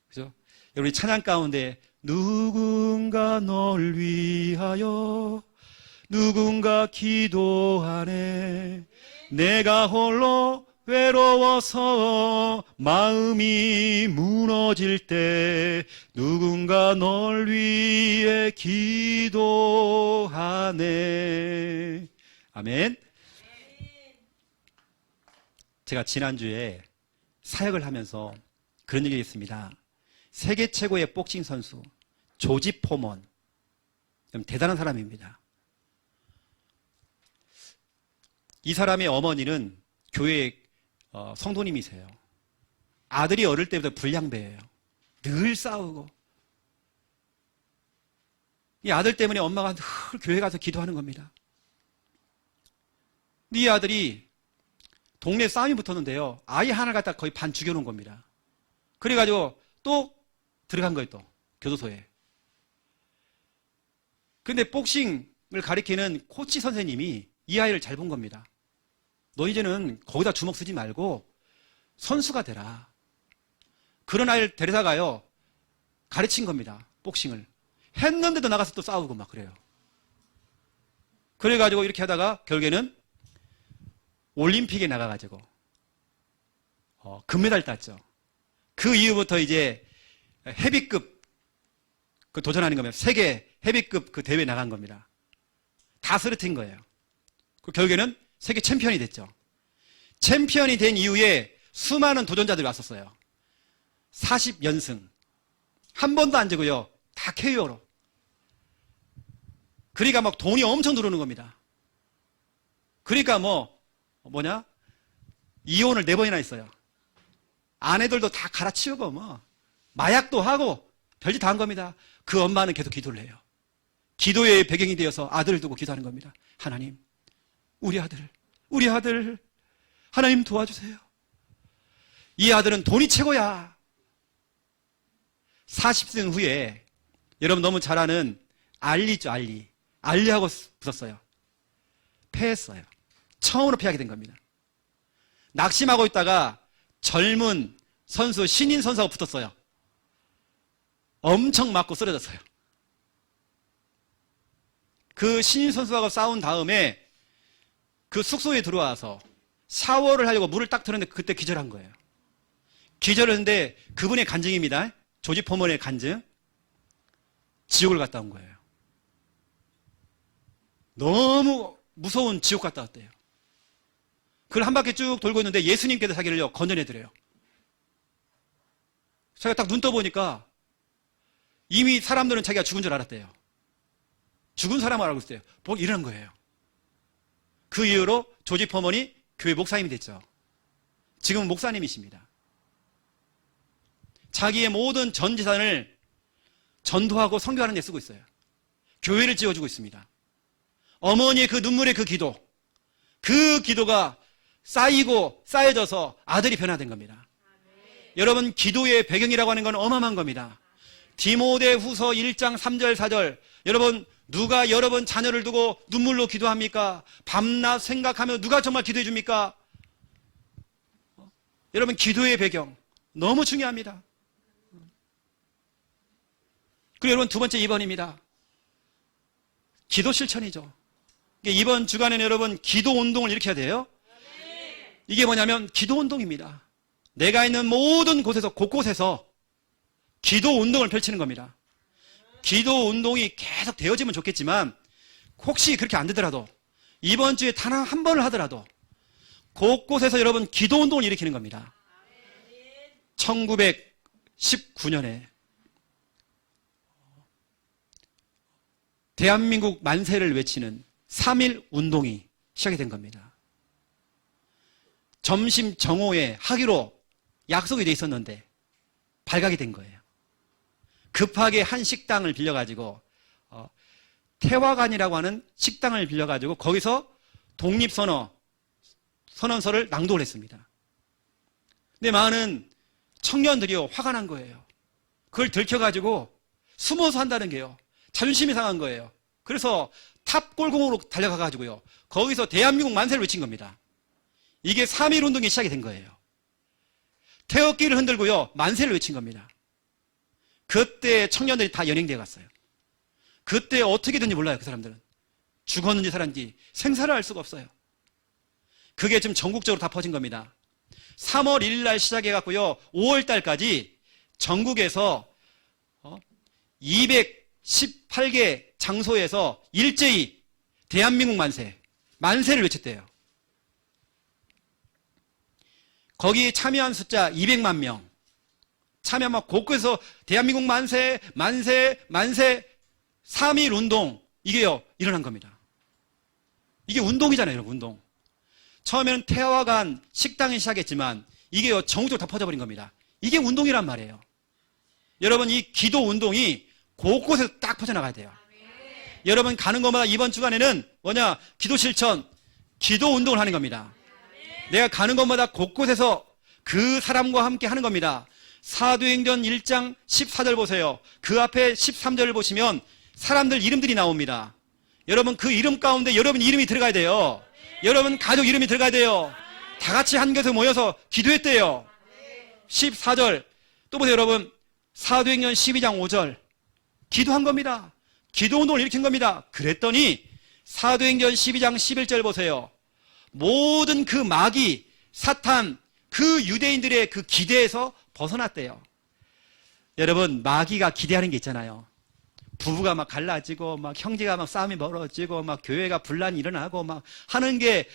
그죠? 여러분 찬양 가운데 누군가 널 위하여 누군가 기도하네. 내가 홀로 외로워서 마음이 무너질 때 누군가 널 위해 기도하네. 아멘. 제가 지난주에 사역을 하면서 그런 얘기 했습니다. 세계 최고의 복싱 선수 조지 포먼, 대단한 사람입니다. 이 사람의 어머니는 교회 성도님이세요. 아들이 어릴 때부터 불량배예요. 늘 싸우고 이 아들 때문에 엄마가 늘 교회 가서 기도하는 겁니다. 이 아들이 동네 싸움이 붙었는데요. 아이 하나를 갖다 거의 반 죽여놓은 겁니다. 그래가지고 또 들어간 거예요. 또 교도소에. 근데 복싱을 가리키는 코치 선생님이 이 아이를 잘 본 겁니다. 너 이제는 거기다 주먹 쓰지 말고 선수가 되라. 그런 아이를 데려다가요. 가르친 겁니다. 복싱을. 했는데도 나가서 또 싸우고 막 그래요. 그래가지고 이렇게 하다가 결국에는 올림픽에 나가가지고 금메달 땄죠. 그 이후부터 이제 헤비급 그 도전하는 겁니다. 세계 헤비급 그 대회 나간 겁니다. 다 쓰러뜨린 거예요. 그 결국에는 세계 챔피언이 됐죠. 챔피언이 된 이후에 수많은 도전자들이 왔었어요. 40연승. 한 번도 안 지고요. 다 KO로. 그러니까 막 돈이 엄청 들어오는 겁니다. 그러니까 이혼을 4번이나 했어요. 아내들도 다 갈아치우고 마약도 하고 별짓 다 한 겁니다. 그 엄마는 계속 기도를 해요. 기도의 배경이 되어서 아들을 두고 기도하는 겁니다. 하나님, 우리 아들 하나님 도와주세요. 이 아들은 돈이 최고야. 40승 후에 여러분 너무 잘 아는 알리죠. 알리하고 붙었어요. 패했어요. 처음으로 패하게 된 겁니다. 낙심하고 있다가 젊은 선수 신인 선수하고 붙었어요. 엄청 맞고 쓰러졌어요. 그 신인 선수하고 싸운 다음에 그 숙소에 들어와서 샤워를 하려고 물을 딱 틀었는데 그때 기절한 거예요. 기절했는데 그분의 간증입니다. 조지 포먼의 간증. 지옥을 갔다 온 거예요. 너무 무서운 지옥 갔다 왔대요. 그걸 한 바퀴 쭉 돌고 있는데 예수님께서 자기를 건져내드려요. 제가 딱 눈 떠보니까 이미 사람들은 자기가 죽은 줄 알았대요. 죽은 사람을 알고 있어요. 보고 이러는 거예요. 그 이후로 조지 포먼이 교회 목사님이 됐죠. 지금은 목사님이십니다. 자기의 모든 전 재산을 전도하고 선교하는 데 쓰고 있어요. 교회를 지어주고 있습니다. 어머니의 그 눈물의 그 기도, 그 기도가 쌓이고 쌓여져서 아들이 변화된 겁니다. 여러분, 기도의 배경이라고 하는 건 어마어마한 겁니다. 디모데후서 1장 3절 4절, 여러분, 누가 여러분 자녀를 두고 눈물로 기도합니까? 밤낮 생각하며 누가 정말 기도해 줍니까? 여러분, 기도의 배경 너무 중요합니다. 그리고 여러분, 두 번째 2번입니다. 기도 실천이죠. 이번 주간에는 여러분 기도 운동을 일으켜야 돼요. 이게 뭐냐면 기도 운동입니다. 내가 있는 모든 곳에서 곳곳에서 기도 운동을 펼치는 겁니다. 기도 운동이 계속 되어지면 좋겠지만 혹시 그렇게 안 되더라도 이번 주에 단 한 번을 하더라도 곳곳에서 여러분 기도 운동을 일으키는 겁니다. 1919년에 대한민국 만세를 외치는 3.1 운동이 시작이 된 겁니다. 점심 정오에 하기로 약속이 돼 있었는데 발각이 된 거예요. 급하게 한 식당을 빌려가지고 태화관이라고 하는 식당을 빌려가지고 거기서 독립선언서를 낭독을 했습니다. 근데 많은 청년들이요 화가 난 거예요. 그걸 들켜가지고 숨어서 한다는 게요 자존심이 상한 거예요. 그래서 탑골공으로 달려가가지고요 거기서 대한민국 만세를 외친 겁니다. 이게 3.1 운동이 시작이 된 거예요. 태극기를 흔들고요 만세를 외친 겁니다. 그때 청년들이 다 연행되어 갔어요. 그때 어떻게 된지 몰라요. 그 사람들은 죽었는지 살았는지 생사를 알 수가 없어요. 그게 지금 전국적으로 다 퍼진 겁니다. 3월 1일 날 시작해갖고요 5월 달까지 전국에서 218개 장소에서 일제히 대한민국 만세를 외쳤대요. 거기 참여한 숫자 200만 명. 참여한 곳곳에서 대한민국 만세 3.1 운동 이게요 일어난 겁니다. 이게 운동이잖아요. 여러분, 운동. 처음에는 태화관 식당이 시작했지만 이게요 전국적으로 다 퍼져버린 겁니다. 이게 운동이란 말이에요. 여러분, 이 기도 운동이 곳곳에서 딱 퍼져나가야 돼요. 여러분 가는 것마다 이번 주간에는 뭐냐? 기도 실천, 기도 운동을 하는 겁니다. 내가 가는 것마다 곳곳에서 그 사람과 함께 하는 겁니다. 사도행전 1장 14절 보세요. 그 앞에 13절을 보시면 사람들 이름들이 나옵니다. 여러분 그 이름 가운데 여러분 이름이 들어가야 돼요. 여러분 가족 이름이 들어가야 돼요. 다 같이 한 곳에 모여서 기도했대요. 14절 또 보세요. 여러분 사도행전 12장 5절 기도한 겁니다. 기도 운동을 일으킨 겁니다. 그랬더니 사도행전 12장 11절 보세요. 모든 그 마귀, 사탄, 그 유대인들의 그 기대에서 벗어났대요. 여러분 마귀가 기대하는 게 있잖아요. 부부가 막 갈라지고 막 형제가 막 싸움이 벌어지고 막 교회가 분란이 일어나고 막 하는 게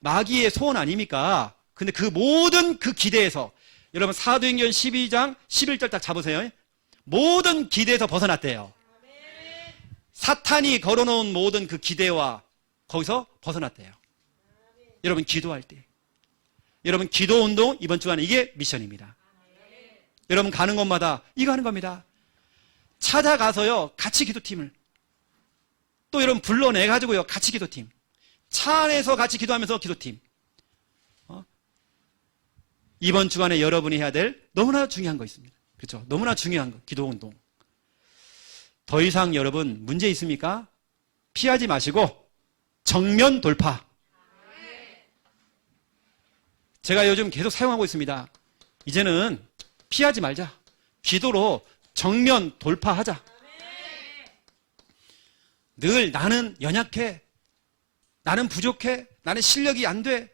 마귀의 소원 아닙니까? 근데 그 모든 그 기대에서 여러분 사도행전 12장 11절 딱 잡으세요. 모든 기대에서 벗어났대요. 사탄이 걸어놓은 모든 그 기대와 거기서 벗어났대요. 여러분 기도할 때 여러분 기도 운동 이번 주간에 이게 미션입니다. 여러분 가는 곳마다 이거 하는 겁니다. 찾아가서요 같이 기도팀을 또 여러분 불러내가지고요 같이 기도팀 차 안에서 같이 기도하면서 기도팀 이번 주간에 여러분이 해야 될 너무나 중요한 거 있습니다. 그렇죠? 너무나 중요한 거 기도 운동. 더 이상 여러분 문제 있습니까? 피하지 마시고 정면 돌파. 제가 요즘 계속 사용하고 있습니다. 이제는 피하지 말자. 기도로 정면 돌파하자. 늘 나는 연약해. 나는 부족해. 나는 실력이 안 돼.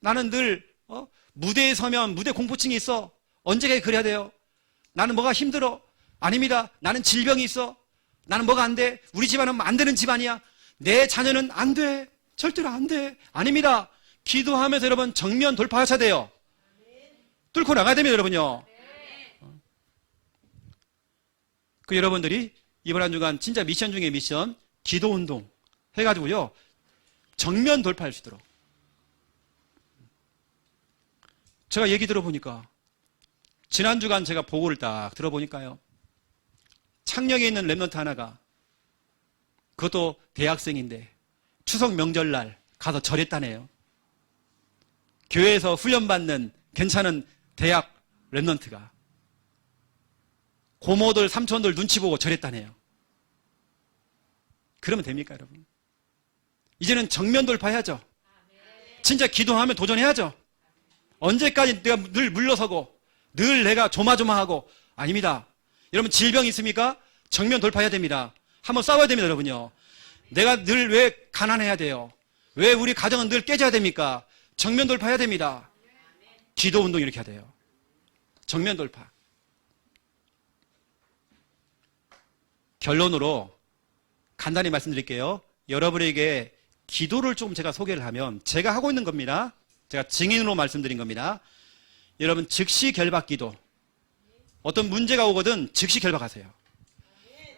나는 늘 무대에 서면 무대 공포증이 있어. 언제까지 그래야 돼요? 나는 뭐가 힘들어. 아닙니다. 나는 질병이 있어. 나는 뭐가 안 돼. 우리 집안은 안 되는 집안이야. 내 자녀는 안 돼. 절대로 안 돼. 아닙니다. 기도하면서 여러분 정면 돌파하셔야 돼요. 뚫고 나가야 됩니다. 여러분요. 그 여러분들이 이번 한 주간 진짜 미션 중에 미션 기도 운동 해가지고요 정면 돌파할 수 있도록. 제가 얘기 들어보니까 지난 주간 제가 보고를 딱 들어보니까요, 창녕에 있는 랩런트 하나가, 그것도 대학생인데 추석 명절날 가서 절했다네요. 교회에서 훈련받는 괜찮은 대학 랩런트가 고모들 삼촌들 눈치 보고 절했다네요. 그러면 됩니까, 여러분? 이제는 정면 돌파해야죠. 진짜 기도하면 도전해야죠. 언제까지 내가 늘 물러서고 늘 내가 조마조마하고. 아닙니다. 여러분, 질병 있습니까? 정면 돌파해야 됩니다. 한번 싸워야 됩니다, 여러분요. 내가 늘 왜 가난해야 돼요? 왜 우리 가정은 늘 깨져야 됩니까? 정면 돌파해야 됩니다. 기도 운동 이렇게 해야 돼요. 정면 돌파. 결론으로 간단히 말씀드릴게요. 여러분에게 기도를 조금 제가 소개를 하면, 제가 하고 있는 겁니다. 제가 증인으로 말씀드린 겁니다. 여러분, 즉시 결박 기도. 어떤 문제가 오거든 즉시 결박하세요.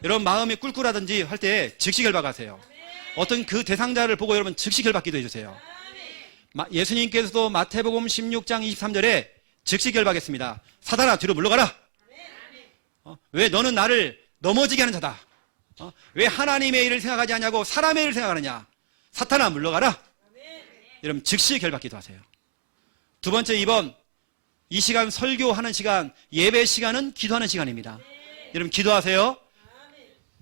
여러분, 마음이 꿀꿀하든지 할 때 즉시 결박하세요. 어떤 그 대상자를 보고 여러분 즉시 결박 기도해 주세요. 예수님께서도 마태복음 16장 23절에 즉시 결박했습니다. 사단아, 뒤로 물러가라. 왜 너는 나를 넘어지게 하는 자다. 왜 하나님의 일을 생각하지 않냐고 사람의 일을 생각하느냐. 사탄아, 물러가라. 여러분, 즉시 결박 기도하세요. 두 번째, 이번 이 시간 설교하는 시간, 예배 시간은 기도하는 시간입니다. 여러분, 기도하세요.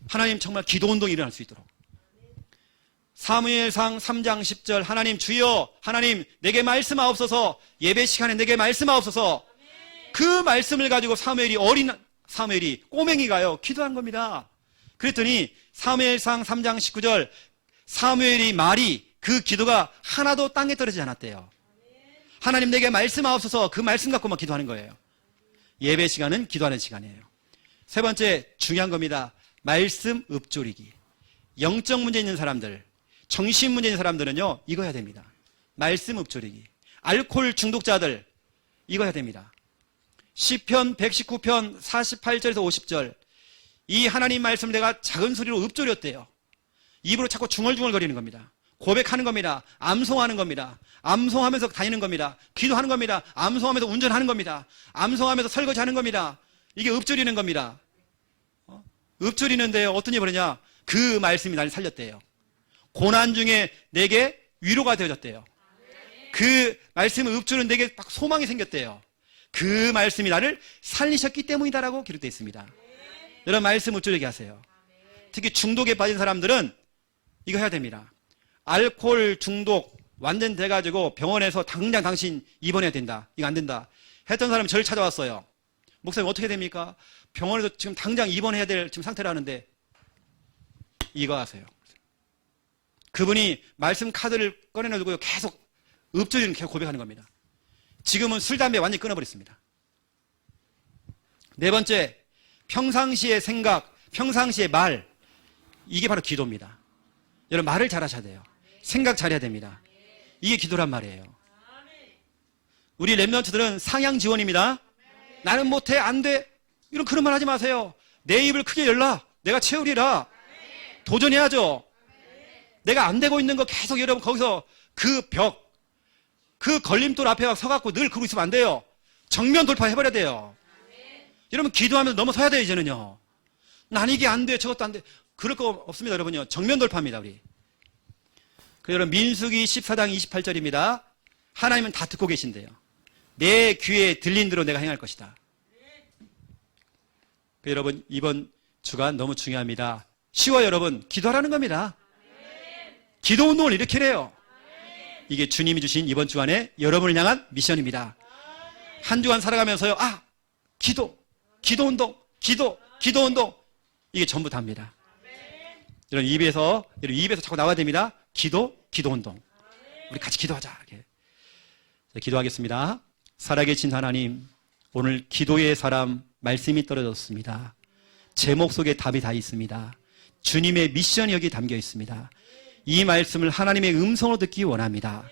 하나님, 정말 기도운동이 일어날 수 있도록. 사무엘상 3장 10절, 하나님 주여, 하나님 내게 말씀하옵소서. 예배 시간에 내게 말씀하옵소서. 그 말씀을 가지고 어린 사무엘이, 꼬맹이가요, 기도한 겁니다. 그랬더니 사무엘상 3장 19절, 사무엘이 말이, 그 기도가 하나도 땅에 떨어지지 않았대요. 하나님 내게 말씀하옵소서. 그 말씀 갖고만 기도하는 거예요. 예배 시간은 기도하는 시간이에요. 세 번째, 중요한 겁니다. 말씀 읊조리기. 영적 문제 있는 사람들, 정신 문제 있는 사람들은요, 이거 해야 됩니다. 말씀 읊조리기. 알코올 중독자들, 이거 해야 됩니다. 시편 119편 48절에서 50절, 이 하나님 말씀을 내가 작은 소리로 읊조렸대요. 입으로 자꾸 중얼중얼 거리는 겁니다. 고백하는 겁니다. 암송하는 겁니다. 암송하면서 다니는 겁니다. 기도하는 겁니다. 암송하면서 운전하는 겁니다. 암송하면서 설거지하는 겁니다. 이게 읊조리는 겁니다. 읊조리는데 어떤 일이 벌어냐? 그 말씀이 나를 살렸대요. 고난 중에 내게 위로가 되어졌대요. 그 말씀을 읊조리는 내게 막 소망이 생겼대요. 그 말씀이 나를 살리셨기 때문이다라고 기록되어 있습니다. 여러분, 말씀 읊조리게 하세요. 특히 중독에 빠진 사람들은 이거 해야 됩니다. 알코올 중독 완전 돼가지고 병원에서 당장 당신 입원해야 된다. 이거 안 된다. 했던 사람이 저를 찾아왔어요. 목사님, 어떻게 됩니까? 병원에서 지금 당장 입원해야 될 지금 상태라는데. 이거 하세요. 그분이 말씀 카드를 꺼내놓고 계속 읊조리는, 계속 고백하는 겁니다. 지금은 술, 담배 완전히 끊어버렸습니다. 네 번째, 평상시의 생각, 평상시의 말, 이게 바로 기도입니다. 여러분, 말을 잘하셔야 돼요. 생각 잘해야 됩니다. 이게 기도란 말이에요. 우리 랩런트들은 상향 지원입니다. 나는 못해, 안 돼, 이런 그런 말 하지 마세요. 내 입을 크게 열라. 내가 채우리라. 도전해야죠. 내가 안 되고 있는 거 계속, 여러분, 거기서 그 벽, 그 걸림돌 앞에 서갖고 늘 그러고 있으면 안 돼요. 정면 돌파해버려야 돼요. 여러분, 기도하면서 넘어서야 돼요. 이제는요, 난 이게 안 돼, 저것도 안 돼, 그럴 거 없습니다. 여러분요, 정면 돌파입니다. 우리. 여러분, 민수기 14장 28절입니다. 하나님은 다 듣고 계신대요. 내 귀에 들린 대로 내가 행할 것이다. 여러분, 이번 주간 너무 중요합니다. 쉬워요. 여러분, 기도하라는 겁니다. 기도 운동을 이렇게 해요. 이게 주님이 주신 이번 주간에 여러분을 향한 미션입니다. 한 주간 살아가면서요, 기도 운동, 기도 운동, 이게 전부 다입니다. 여러분, 입에서 자꾸 나와야 됩니다. 기도 운동. 우리 같이 기도하자. 이렇게. 기도하겠습니다. 살아계신 하나님, 오늘 기도의 사람 말씀이 떨어졌습니다. 제목 속에 답이 다 있습니다. 주님의 미션이 여기 담겨 있습니다. 이 말씀을 하나님의 음성으로 듣기 원합니다.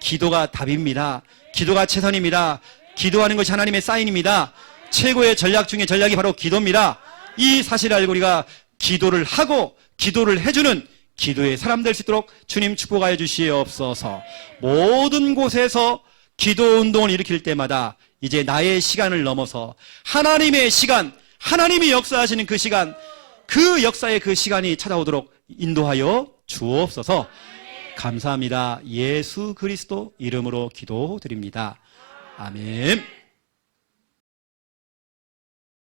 기도가 답입니다. 기도가 최선입니다. 기도하는 것이 하나님의 사인입니다. 최고의 전략 중에 전략이 바로 기도입니다. 이 사실을 알고 우리가 기도를 하고 기도를 해주는 기도의 사람 될 수 있도록 주님 축복하여 주시옵소서. 모든 곳에서 기도 운동을 일으킬 때마다 이제 나의 시간을 넘어서 하나님의 시간, 하나님이 역사하시는 그 시간, 그 역사의 그 시간이 찾아오도록 인도하여 주옵소서. 감사합니다. 예수 그리스도 이름으로 기도드립니다. 아멘.